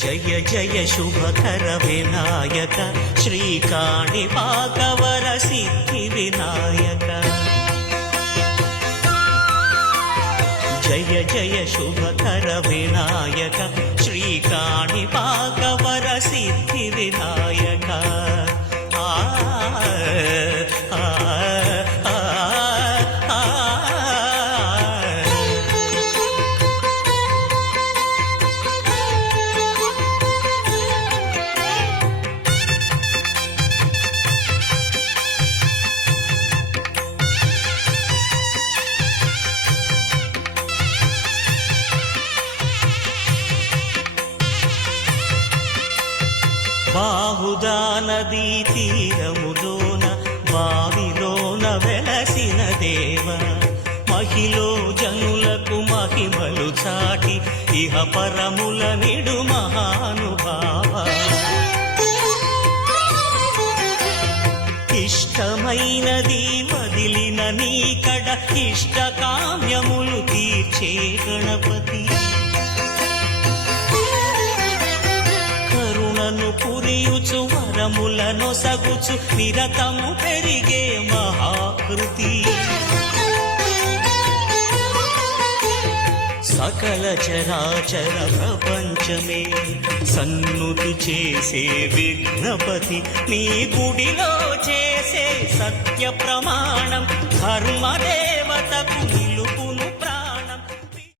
జయ జయ శుభకర వినాయక శ్రీకాణిపాకవర సిద్ధి వినాయక జయ జయ శుభకర వినాయక శ్రీకాణిపాకవర సిద్ధి వినాయక బాహుదా నదీ తీరములోన బావిలోన వెలసిన దేవ మహిలో జనులకు మహిమలు చాటి ఇహ పరముల నిడు మహానుభావ ఇష్టమైనది వదిలిన నీకడ ఇష్ట కామ్యములు తీర్చే గణపతి పురియుచు వరములను సగుచు నిరతము పెరిగే మహాకృతి సకల చరాచర ప్రపంచమే సన్నుతి చేసే విఘ్నపతి నీ గుడిలో చేసే సత్య ప్రమాణం ధర్మదేవతకు